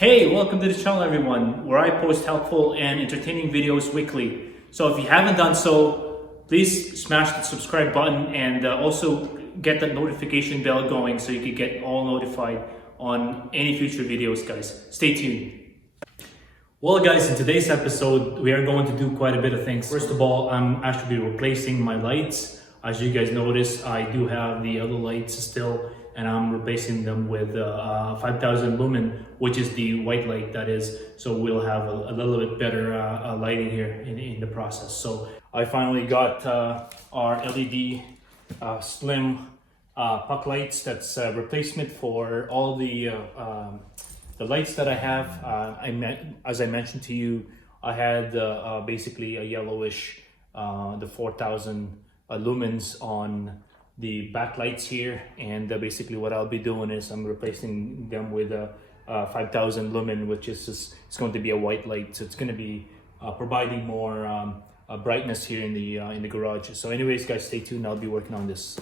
Hey, welcome to the channel everyone, where I post helpful and entertaining videos weekly. So if you haven't done so, please smash the subscribe button and also get that notification bell going so you can get all notified on any future videos, guys. Stay tuned. Well guys, in today's episode, we are going to do quite a bit of things. First of all, I'm actually replacing my lights. As you guys notice, I do have the other lights still, and I'm replacing them with 5000 lumen, which is the white light that is. So we'll have a little bit better lighting here in the process. So I finally got our LED slim puck lights. That's a replacement for all the lights that I have. As I mentioned to you, I had basically a yellowish, the 4000 lumens on the backlights here, and basically what I'll be doing is I'm replacing them with a 5000 lumen, which is just, it's going to be a white light, so it's going to be providing more brightness here in the garage. So anyways guys, stay tuned, I'll be working on this.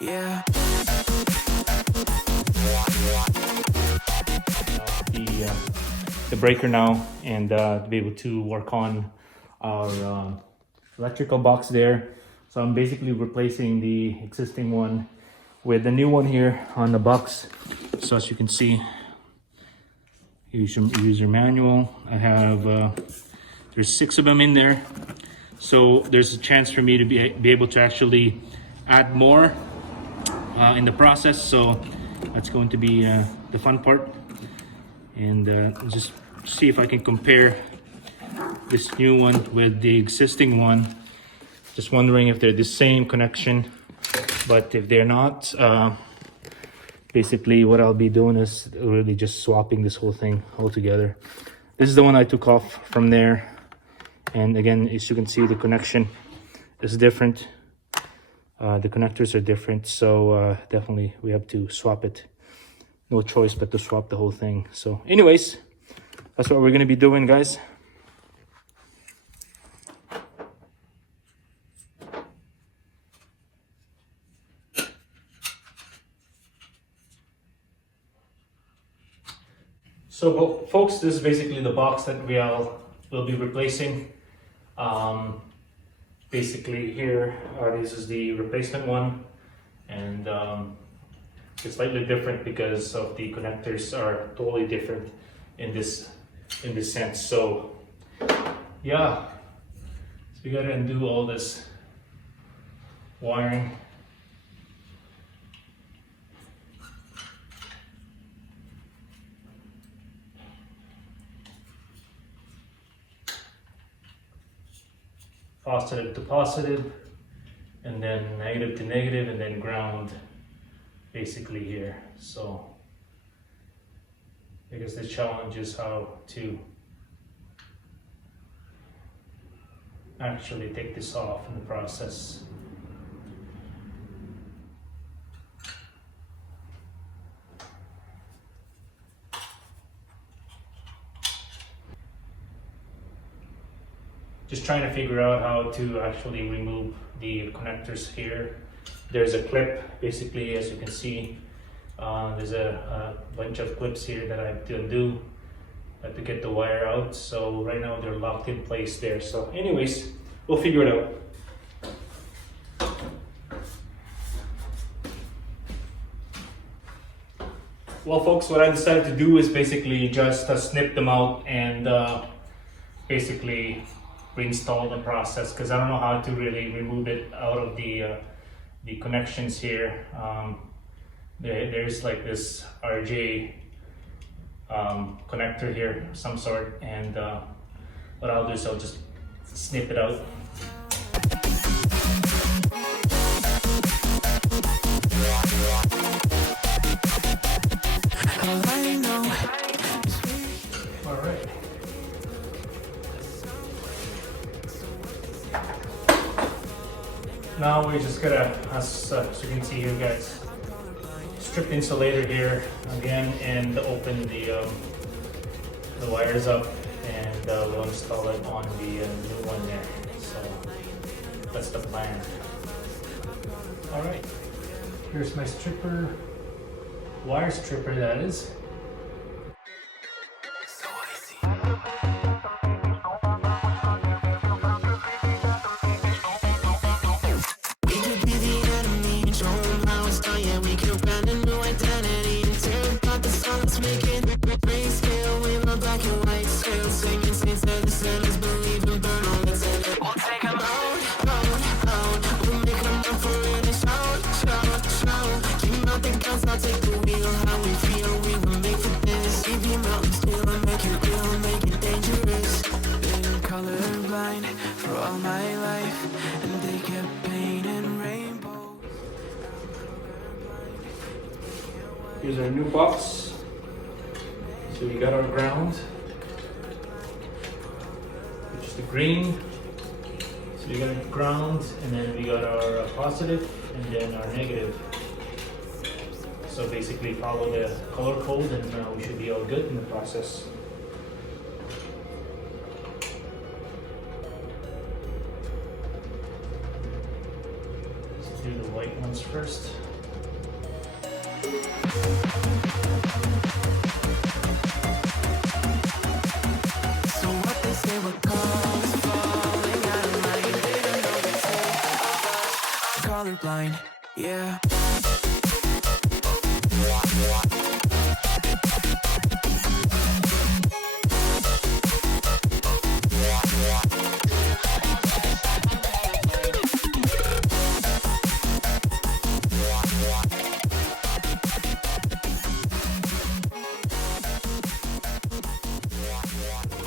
Yeah. The breaker now, and to be able to work on our electrical box there. So I'm basically replacing the existing one with the new one here on the box. So as you can see, user manual. I have there's 6 of them in there, so there's a chance for me to be able to actually add more in the process. So that's going to be the fun part, and just see if I can compare this new one with the existing one. Just wondering if they're the same connection, but if they're not, basically what I'll be doing is really just swapping this whole thing altogether. This is the one I took off from there, and again, as you can see, the connection is different. The connectors are different, so definitely we have to swap it. No choice but to swap the whole thing. So anyways, that's what we're going to be doing, guys. So folks, this is basically the box that we'll be replacing. Basically here, this is the replacement one, and it's slightly different because of the connectors are totally different in this sense. So yeah, so we gotta undo all this wiring. Positive to positive, and then negative to negative, and then ground basically here. So I guess the challenge is how to actually take this off in the process. Just trying to figure out how to actually remove the connectors here. There's a clip, basically, as you can see. There's a bunch of clips here that I have to undo to get the wire out. So right now they're locked in place there. So anyways, we'll figure it out. Well folks, what I decided to do is basically just snip them out and basically reinstall the process, because I don't know how to really remove it out of the connections here. There's like this RJ connector here of some sort, and what I'll do is I'll just snip it out. Alright. Now we're just gonna, as you can see here guys, strip the insulator here again and open the wires up, and we'll install it on the new one there. So That's the plan. All right, here's my stripper, wire stripper that is. For all my life, and they kept painting rainbows. Here's our new box. So we got our ground, which is the green. So we got ground, and then we got our positive, and then our negative. So basically follow the color code, and we should be all good in the process. Let's do the white ones first. So what they say what colors falling out of line. They don't know they say of us colorblind, yeah.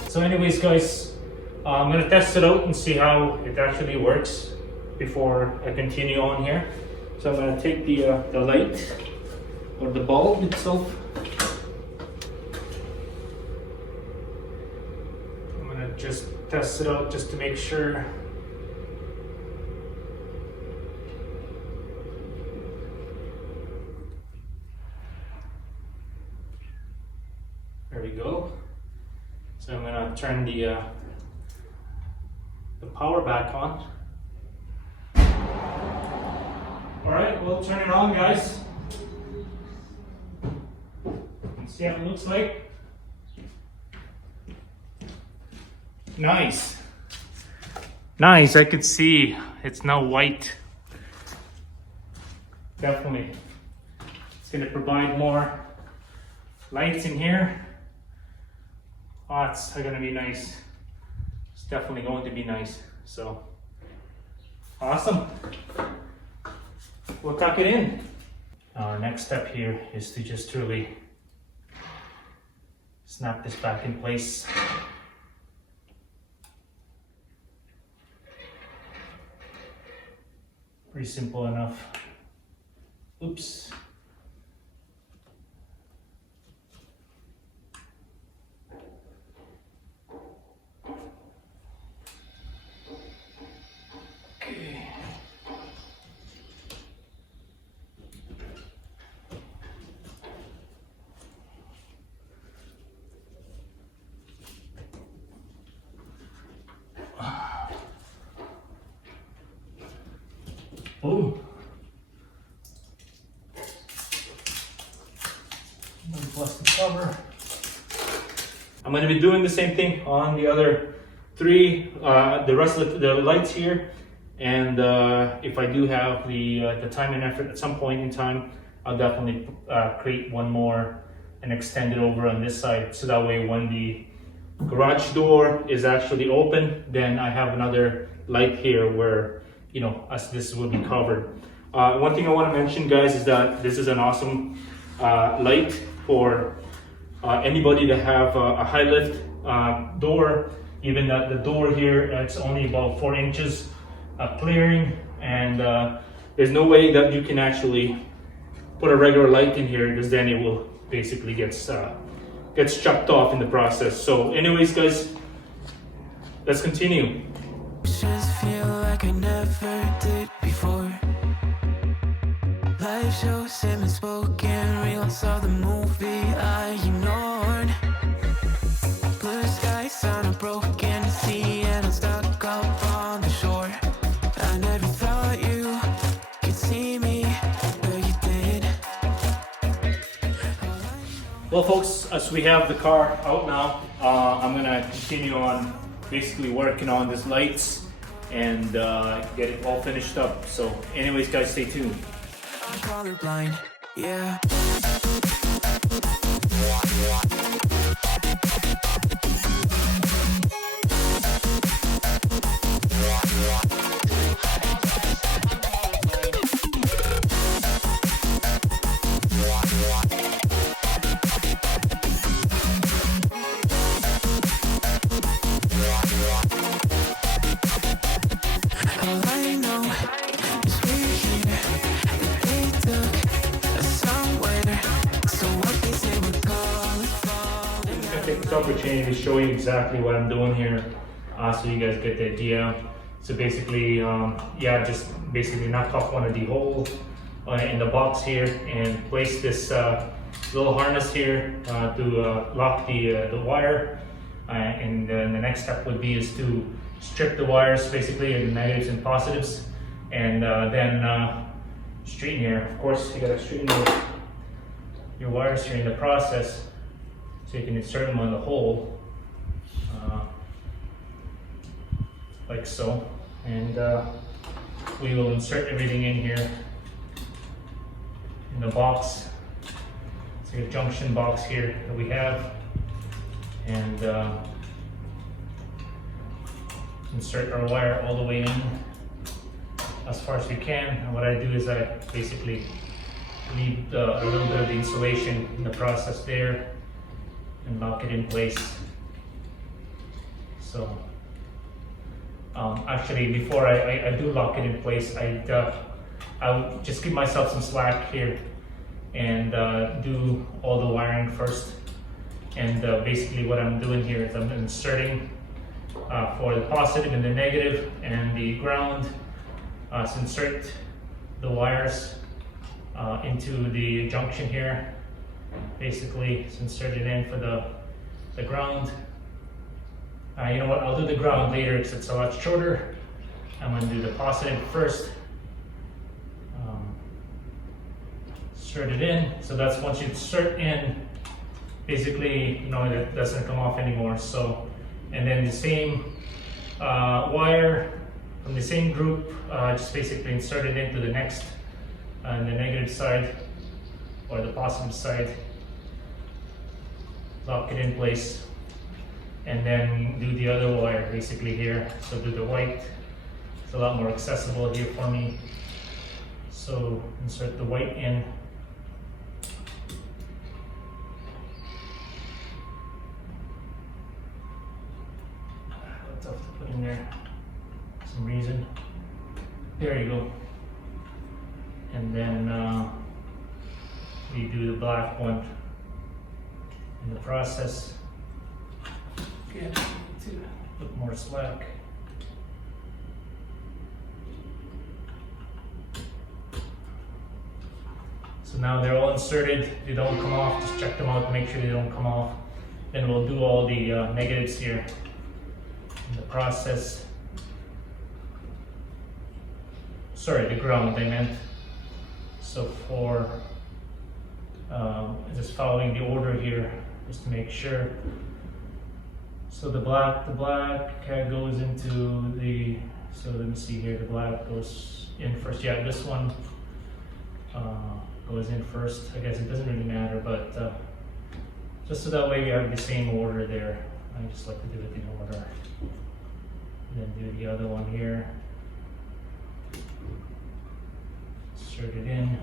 So anyways guys, I'm going to test it out and see how it actually works before I continue on here. So I'm going to take the light or the bulb itself. I'm going to just test it out just to make sure. There we go. So I'm going to turn the power back on. All right, we'll turn it on, guys. Let's see how it looks like. Nice. Nice, I could see it's now white. Definitely. It's going to provide more lights in here. Oh, it's going to be nice. It's definitely going to be nice. So, awesome. We'll tuck it in. Our next step here is to just really snap this back in place. Pretty simple enough. Oops. Boom. Plus the cover. I'm going to be doing the same thing on the other three, the rest of the lights here. And if I do have the time and effort at some point in time, I'll definitely create one more and extend it over on this side. So that way when the garage door is actually open, then I have another light here where, you know, as this will be covered. One thing I want to mention, guys, is that this is an awesome light for anybody that have a high lift door. Even the door here, it's only about 4 inches clearing, and there's no way that you can actually put a regular light in here, because then it will basically gets chopped off in the process. So anyways, guys, let's continue. Just feel like I never did before. Live shows, him spoken, real saw the movie I ignored. Blue skies on a broken sea, and I'm stuck up on the shore. I Well, folks, as we have the car out now, I'm gonna continue on basically working on these lights and get it all finished up. So, anyways, guys, stay tuned. I'm colorblind, yeah. All I know is we're here, that they took us somewhere. So what they say we're calling, falling I'm gonna take this opportunity to show you exactly what I'm doing here, so you guys get the idea. So basically, yeah, just basically knock off one of the holes in the box here and place this little harness here to lock the wire. And then the next step would be is to strip the wires, basically, the negatives and positives, and then straighten here. Of course, you gotta straighten your wires here in the process, so you can insert them on the hole, like so. And we will insert everything in here in the box. It's a junction box here that we have, and insert our wire all the way in as far as we can. And what I do is I basically leave a little bit of the insulation in the process there and lock it in place. So actually, before I do lock it in place, I'll just give myself some slack here and do all the wiring first. And basically what I'm doing here is I'm inserting for the positive and the negative and the ground. So insert the wires into the junction here. Basically, so insert it in for the ground. You know what, I'll do the ground later because it's a lot shorter. I'm going to do the positive first. Insert it in. So that's once you insert in, basically, you know, that doesn't come off anymore. So, and then the same wire from the same group, just basically insert it into the next, the negative side or the positive side. Lock it in place, and then do the other wire basically here. So do the white. It's a lot more accessible here for me. So insert the white in. Tough to put in there for some reason. There you go. And then we do the black one in the process. Get to put more slack. So now they're all inserted. They don't come off. Just check them out to make sure they don't come off. Then we'll do all the negatives here in the process. Sorry, the ground I meant. So for just following the order here, just to make sure. So the black goes into the. So let me see here. The black goes in first. Yeah, this one goes in first. I guess it doesn't really matter, but just so that way we have the same order there. I just like to do it in order. And then do the other one here. Insert it in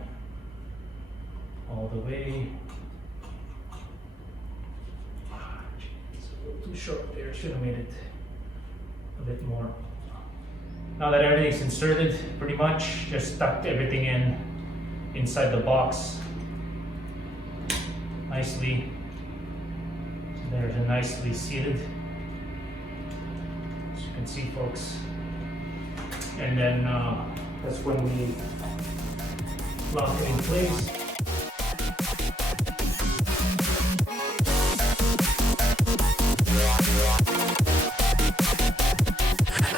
all the way. It's a little too short there. Should have made it a bit more. Now that everything's inserted, pretty much just tuck everything in inside the box nicely. So there's a nicely seated. As you can see, folks. And then that's when we lock it in place.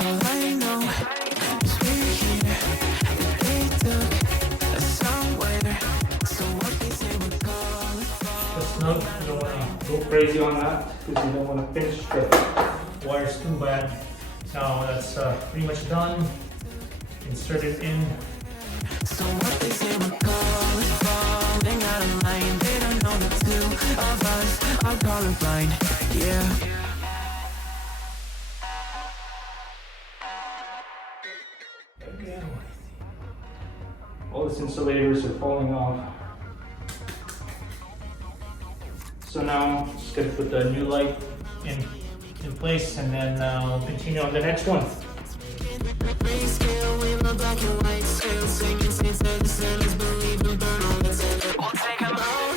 all I know is we're here, that they took us somewhere. So what they say we're calling, Just note go crazy on that because you don't want to pinch the wires too bad. Now that's pretty much done. Insert it in. So what they say we're calling, falling out of line. They don't know the two of us are colorblind, yeah. Again. All these insulators are falling off. So now just gonna put the new light in place, and then we'll continue on the next one. Grayscale, we love black and white scale. Singing saints and the sinners believe and burn on the table. We'll take them out.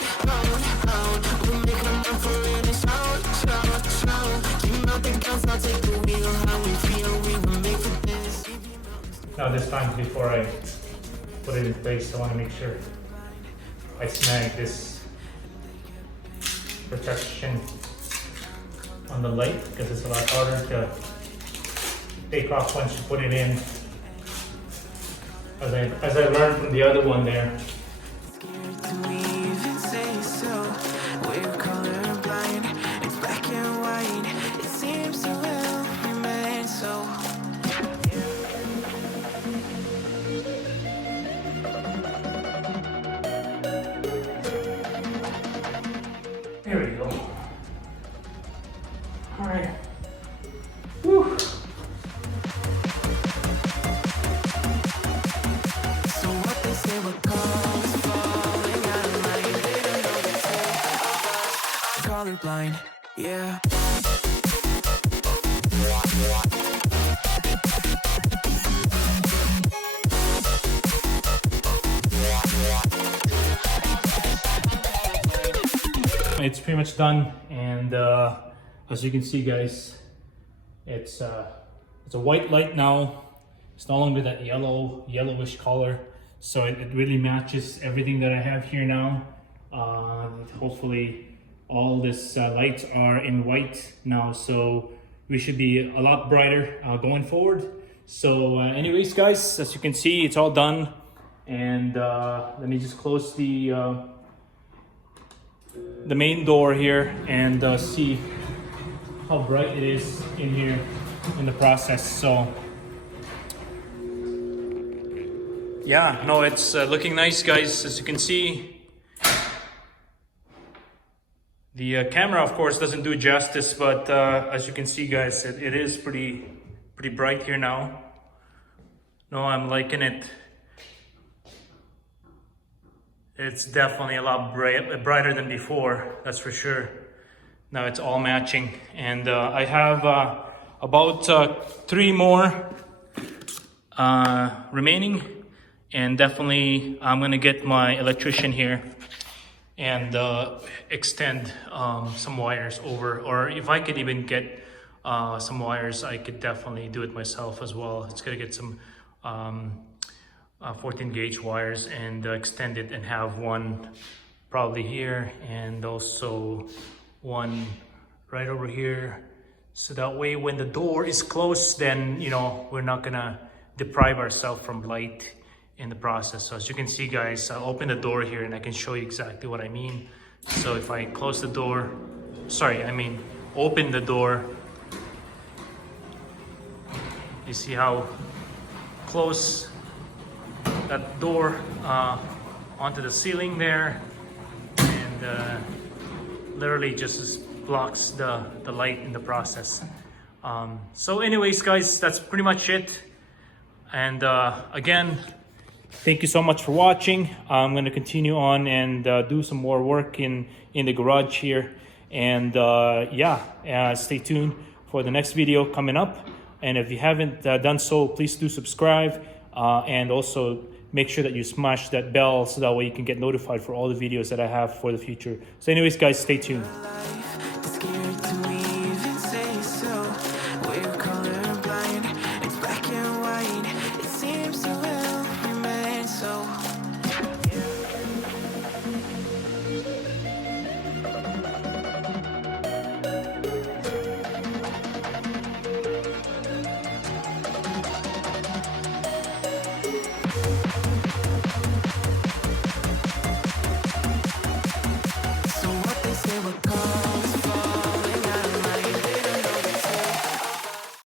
We'll make them up for it and shout. Keep out the guns, I'll take the wheel. How we feel, we were made for this. Now this time, before I put it in place, I want to make sure I snag this protection on the light, because it's a lot harder to take off once you put it in. As I learned from the other one there. Scared to even say so. We're colorblind. It's black and white. It seems to well remain so. There we go. All right. Whew. So what they say we're colors falling out of line. They don't know the two of us are colorblind, yeah. It's pretty much done, and as you can see, guys, it's a white light now. It's no longer that yellowish color, so it really matches everything that I have here now. Hopefully all this lights are in white now, so we should be a lot brighter going forward. So anyways, guys, as you can see, it's all done, and let me just close the main door here and see how bright it is in here in the process. So yeah, no, it's looking nice, guys. As you can see, the camera of course doesn't do justice, but as you can see, guys, it is pretty bright here now. No, I'm liking it. It's definitely a lot brighter than before, that's for sure. Now it's all matching, and I have about 3 more remaining, and definitely I'm gonna get my electrician here and extend some wires over, or if I could even get some wires, I could definitely do it myself as well. It's gonna get some 14 gauge wires and extend it, and have one probably here and also one right over here, so that way when the door is closed, then you know we're not gonna deprive ourselves from light in the process. So as you can see, guys, I'll open the door here and I can show you exactly what I mean. So if I close the door, open the door, you see how close that door onto the ceiling there, and literally just blocks the light in the process. So anyways, guys, that's pretty much it. And again, thank you so much for watching. I'm going to continue on and do some more work in the garage here, and stay tuned for the next video coming up. And if you haven't done so, please do subscribe, and also make sure that you smash that bell so that way you can get notified for all the videos that I have for the future. So anyways, guys, stay tuned.